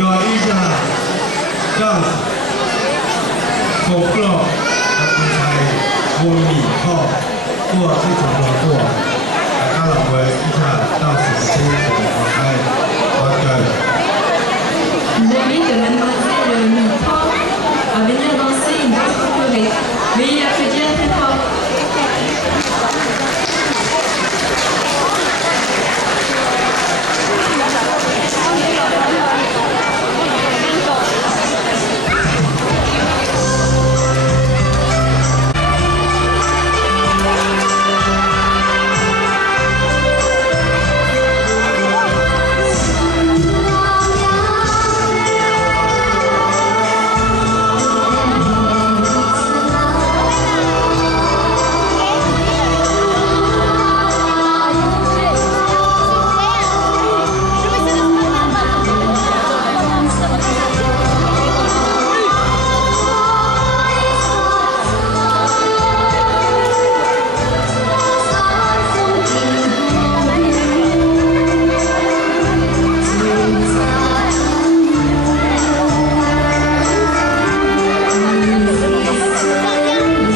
有一下让folklore 嘅舞台會面後過非常多過，大家留意一下到時先我嘅。J'invite mademoiselle Mitra à venir danser une danse folklorique. Veuillez applaudir très fort. Hãy subscribe cho kênh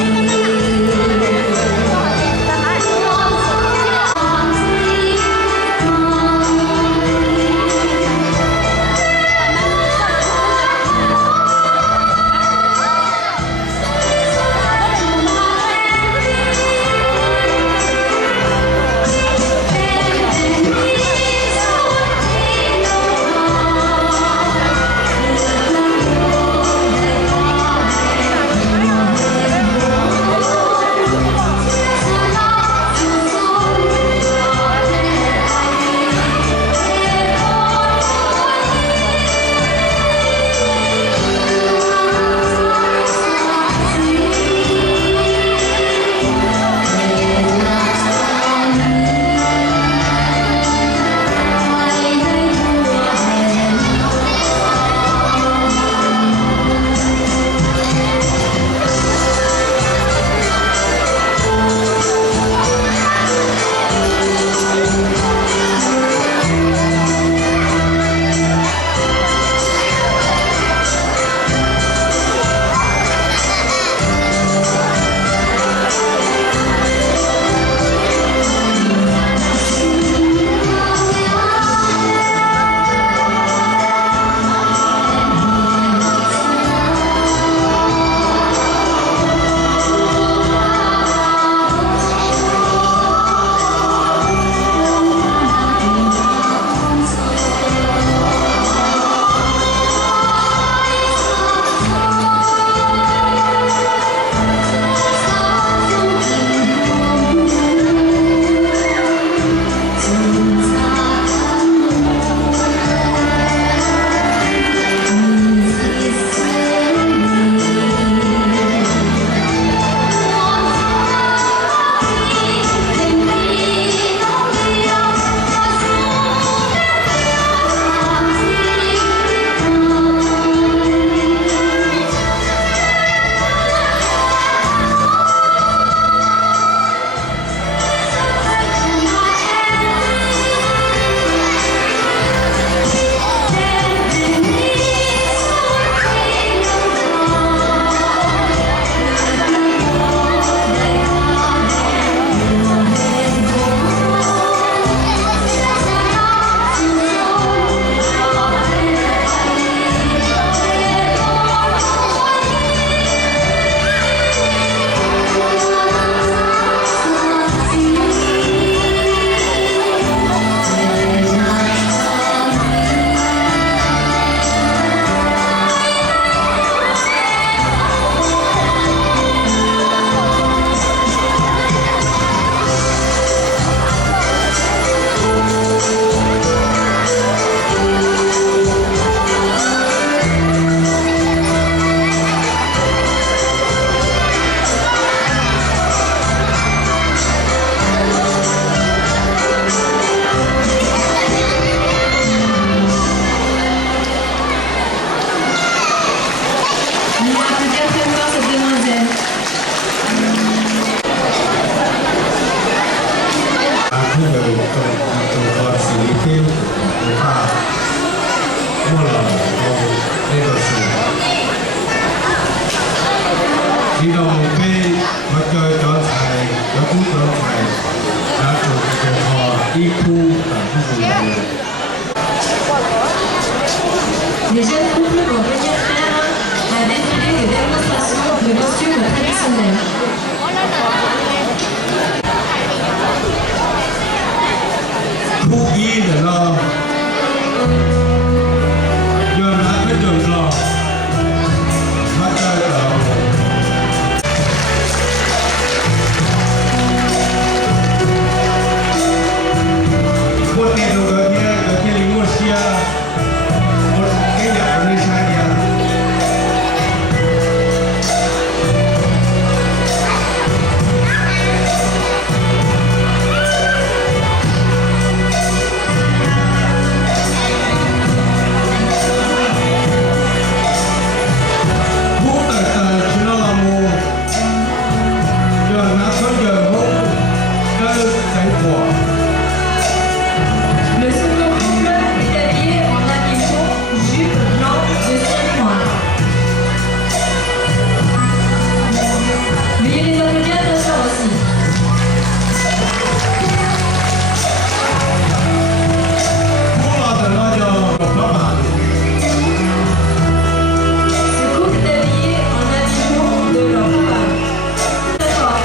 Ghiền Mì Gõ để không bỏ lỡ đi đâu về mà chơi cho thầy nó cũng cho thầy đã chụp cái họ đi khu ở khu vực này. Les jeunes couples vont venir faire un défilé de démonstration de costumes traditionnels. Khu y để lo giờ đã biết được rồi mà chơi ở một ngày đầu tiên ở trên lính một xia một cái nhà ở nơi xa nhà bố tờ tờ chỉ nó là mù giờ nó có giờ bố cơ cái của Le second couple est habillé en habit court, jupe blanc de ciel noir. Veuillez les applaudir bien sûr aussi. bố là tờ lo cho các bạn Ce couple est habillé en habit court de leur femme. Très fort.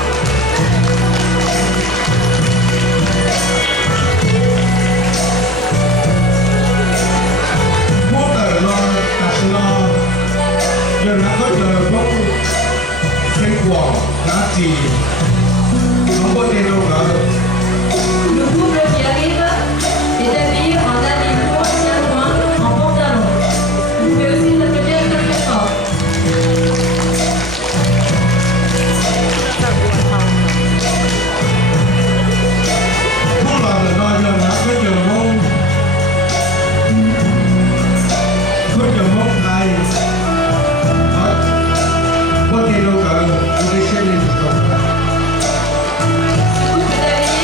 bố tờ lo đặt lo giờ nó có giờ bố sinh quả giá trị không có tiền đâu cả Le couple qui arrive est habillé en habit court ciel noir en pantalon. Vous pouvez aussi les applaudir très très fort. bố là tờ lo giờ nó có giờ bố có giờ bố thầy có tiền đâu cả bố đi xem đi Ce couple est habillé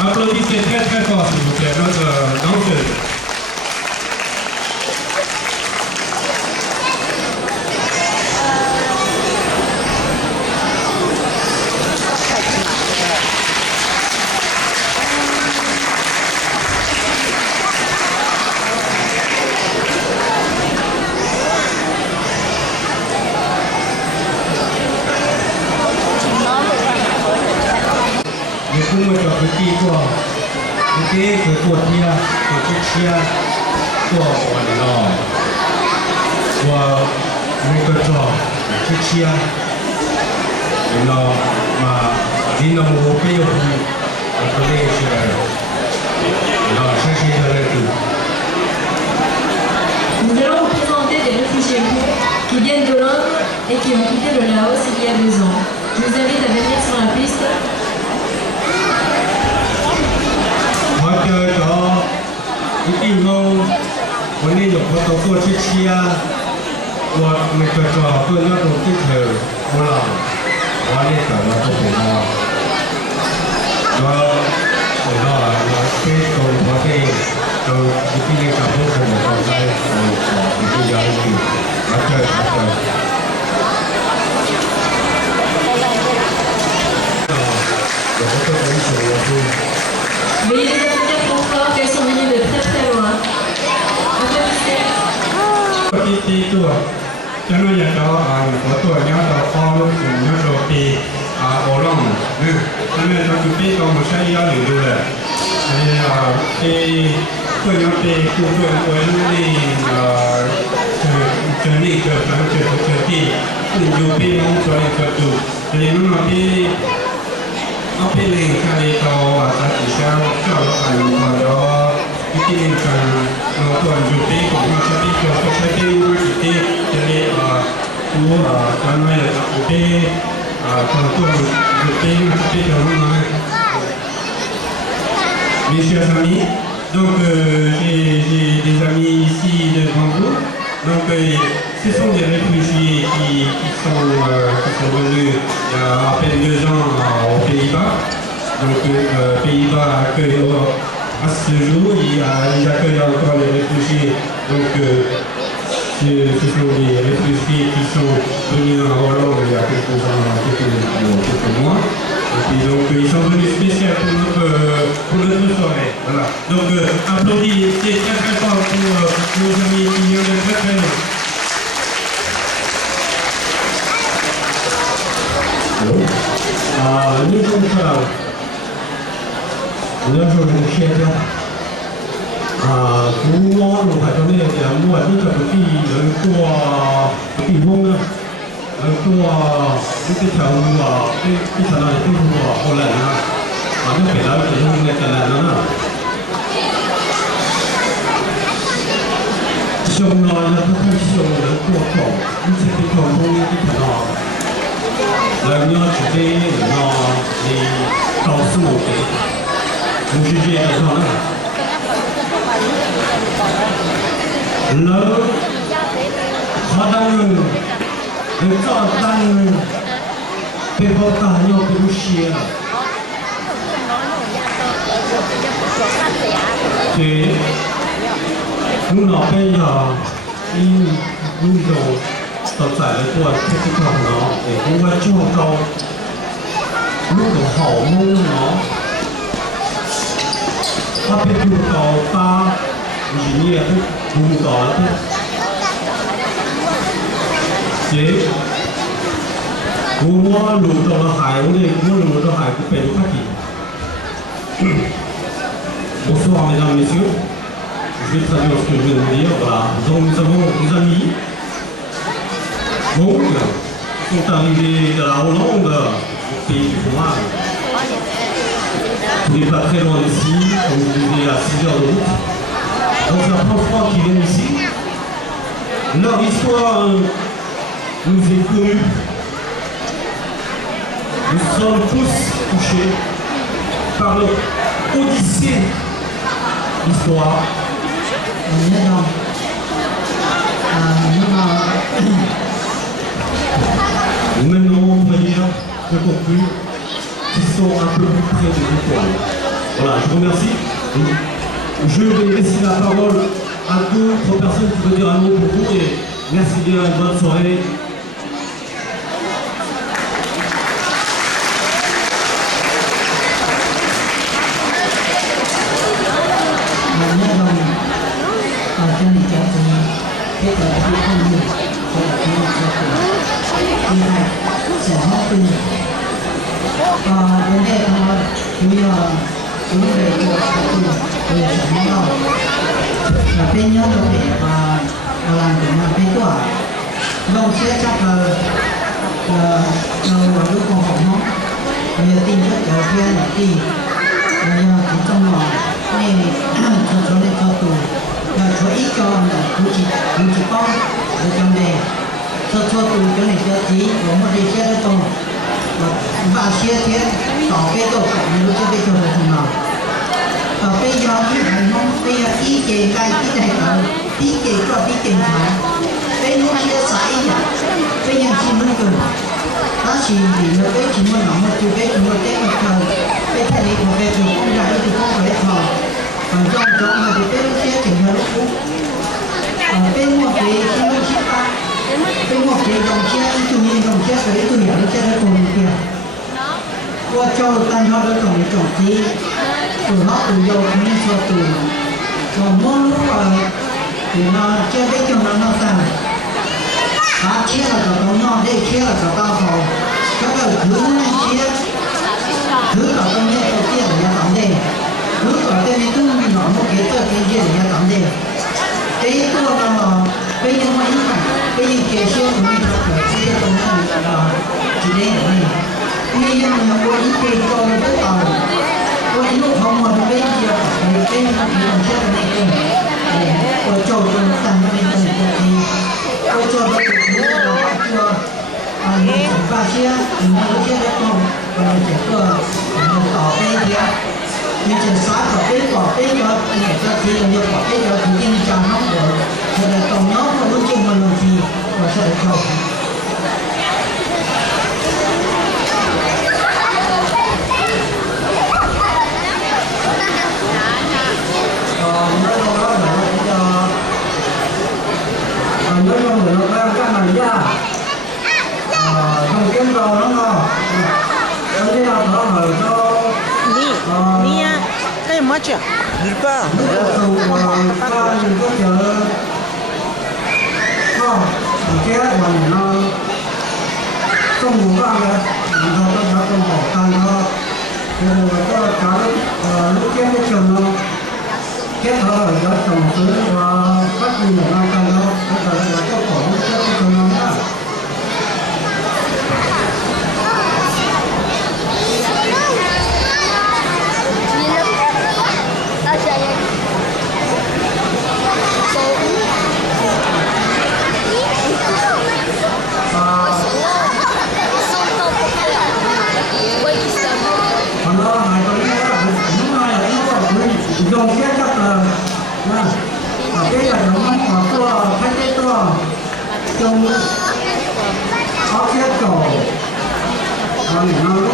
Applaudissez très très fort, s'il vous plaît, notre danseuse.你跟我找个地方，你给个过天，我去吃，过我了，我那个找去吃，然后嘛，你那么没有空，我不认识了，然后谢谢他的主。Nous allons vous présenter des réfugiés qui viennent de l'Inde et qui ont quitté le Laos il y a 2 ans. Je vous invite à venir sur la piste. 我叫做一定后，我那有我到过去吃啊，我那个做过那种地头，我了，我那个我都不知道，我非洲我的都一定要找到什么东西，我一定要去，有个文书我是。 Veuillez les applaudir trop fort, qu'elles sont venues de très très loin. Applaudissez. 第一ตัวจะรู้อย่างเราหัวตัวเนี้ยเราพอรู้สึกเนี้ยเราปีโอล่องนี่นั่นเองเราจุดที่เราไม่ใช่ยาหรือดูเลยที่ตัวเนี้ยปีกูตัวตัวนี้เจอนี่เกิดแล้วเจอที่อยู่ปีน้องตัวนี้เกิดอยู่ทีนี้นู่นมาปีเอาไปเลี้ยงใครเขาตัดสินใจเจ้าเราอันนี้เราที่เลี้ยงกันเราตัวอยู่ที่ของเราที่เกิดก็ใช้ที่รู้ที่จะเลี้ยงตัวการไม่อยู่ที่คนตัวอยู่ที่เราไม่ Mes chers amis, donc j'ai des amis ici devant vous. Donc ce sont des réfugiés qui sont venus il y a à peine 2 ans aux Pays-Bas. Donc Pays-Bas accueille à ce jour, ils accueillent encore les réfugiés. Donc ce sont des réfugiés qui sont venus en Hollande il y a quelques mois. Et puis donc ils sont venus spécialement pour notre soirée. Voilà. Donc applaudissez très très fort pour nos amis qui viennent de très très loin. Nous sommes là. Nous sommes chez nous. 古安路係咁樣嘅，我係呢個啲兩個地方啦，兩個呢啲條路啲層啊啲路好靚啊，呢邊啦啲路咧就靚啦。上來啦，佢上兩個房，呢啲地方呢啲層啊，兩樣自己你告訴我哋，唔是這樣啦。 了，他当然，照当然，背后大要不些了。对，我老辈呀，你有到在了过这个可能，我就到，路都好懵啊，他别就到大。 你也不搞了，姐，我路到了海，我路到海，北路快点。Bonsoir mesdames, messieurs. Je vais traduire ce que je viens de dire. Voilà. Donc nous avons des amis. Donc, ils sont arrivés de la Hollande, au pays du fromage. On n'est pas très loin d'ici, comme vous disiez, à 6 heures de route. Donc c'est la première fois qu'ils viennent ici. Leur histoire nous est connue. Nous sommes tous touchés par leur odyssée d'histoire. Maintenant, on va dire, je conclue. qui sont un peu plus près de vous pour nous. Voilà, je vous remercie. Je vais laisser la parole à d'autres personnes qui veulent dire un mot pour vous et merci bien, bonne soirée. Trong này cho tôi kết hợp với con người của cái như này sẽ hóa tư vấn đề của bây giờ vấn đề của tôi bây giờ sẽ nói là bên nhóm có thể và làm để làm bên của đồng sẽ chắc là lúc còn học nó bây giờ tin rất là kia là thì trong lòng này cho nên cho tôi cho ít cho là cũng chỉ có để trong đề cho tụi cái này cho tí có một đi xe đó tông và xe thế tỏ cái tổ cảnh như cho bây giờ là thằng nào bây giờ cái này nó bây giờ ý kề cái này là ý kề cho ý kề phải bây nó xe sải bây giờ chỉ muốn cần nó chỉ vì nó cái chỉ muốn nóng một chút cái chỉ muốn cái một thời cái thay đi một cái thì không ra thì không phải thò còn trong mà thì cái nó xe chỉnh là lúc cũ bên một cái nó chiếc ta bên một cái dòng xe chủ nhiên dòng xe cái tôi hiểu nó xe nó cùng kìa qua cho tan hoa đó trồng tí từ nó từ dầu đến cho từ còn mỗi lúc thì nó chơi cái kiểu nó tăng cá chia là cả con non đây chia là cả bao hồ các cái thứ này chia thứ cả con này đầu tiên là tắm đây thứ cả tên này cũng nhỏ một cái tờ cái gì là tắm đây cái tôi là bây giờ mấy cái bây giờ kia chia của mình là cái chia của mình là chỉ đây là này bây giờ mình có ít cái cho cái tàu có ít lúc không mà bây giờ cái mình chia cái này để có cho chúng tăng lên cái thì tôi cho các bạn biết là cho mình ba chia mình có chia được không và mình chỉ có mình tỏ cái gì mình chỉ xóa bỏ cái cho mình cho thì là được bỏ cái cho thì in trong nó được thì là tổng nó mà lúc chung mình làm gì và sẽ được không nói chung là nó đang cái này ra không kiếm đồ nó ngon em thấy nào đó mà cho Nia, cái mất chưa? nước cầu qua những cái chợ không cái mà nó không ngủ ăn đấy nó không bỏ tan nó rồi có cả lúc cái trường nó kết hợp với trồng tưới và phát triển một năm căn đó cái là có khổ cái trường nó đó còn đó hai con này đúng rồi nó dùng cái chắc là cái là nó mà to khách cái to trong áo xét cổ còn nó